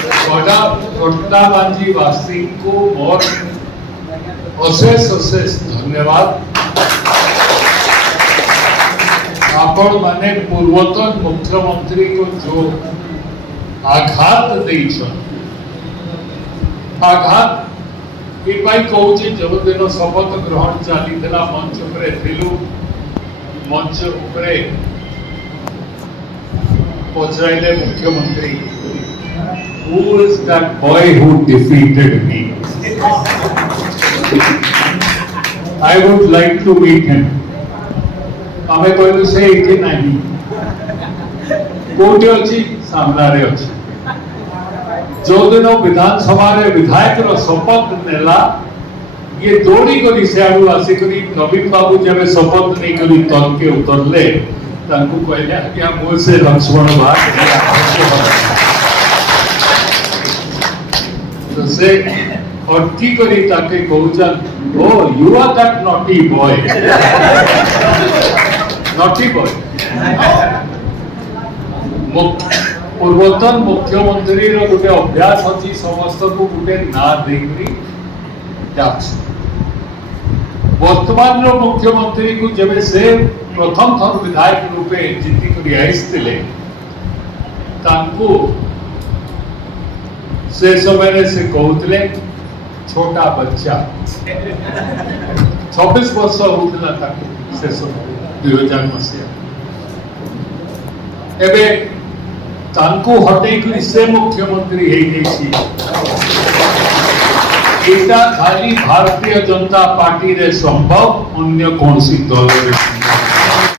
छोटाबांजी वासी को मोर अशेष अशेष धन्यवाद। आपण माने पूर्वतन मुख्यमंत्री को जो आघात देइछन, आघात कहूँ जब दिन शपथ ग्रहण चली मंच उपरे थिलु, मंच उपरे पचारे मुख्यमंत्री, who is that boy who defeated me? I would like to meet him. आमे कहलु से इठी नहीं, कोठी अछि सामना रे अछि। जो दिन विधानसभा रे विधायक रो शपथ नेला, ये दौड़ी करी सियाड़ू आसिकरी नवीन बाबू जब शपथ नहीं करी तल के उतरले, तांकु कहले कि मोर से लक्ष्मण भाग तो से अटकी करी ताके कहउचन, oh you are that naughty boy, naughty boy. पूर्वतन मुख्यमंत्री रो गोटे अभ्यास अछि समस्त को गोटे ना देकरी डाक्स। वर्तमान रो मुख्यमंत्री को जब से प्रथम थर विधायक रूपे जीती करी आइसतिले, तांको से समय से कहते छोटा बच्चा 26 वर्ष होता से समय 2000 मसीहा एबे तांको हटेई से मुख्यमंत्री एटा खाली भारतीय जनता पार्टी रे संभव, अन्य कौन सी दल रे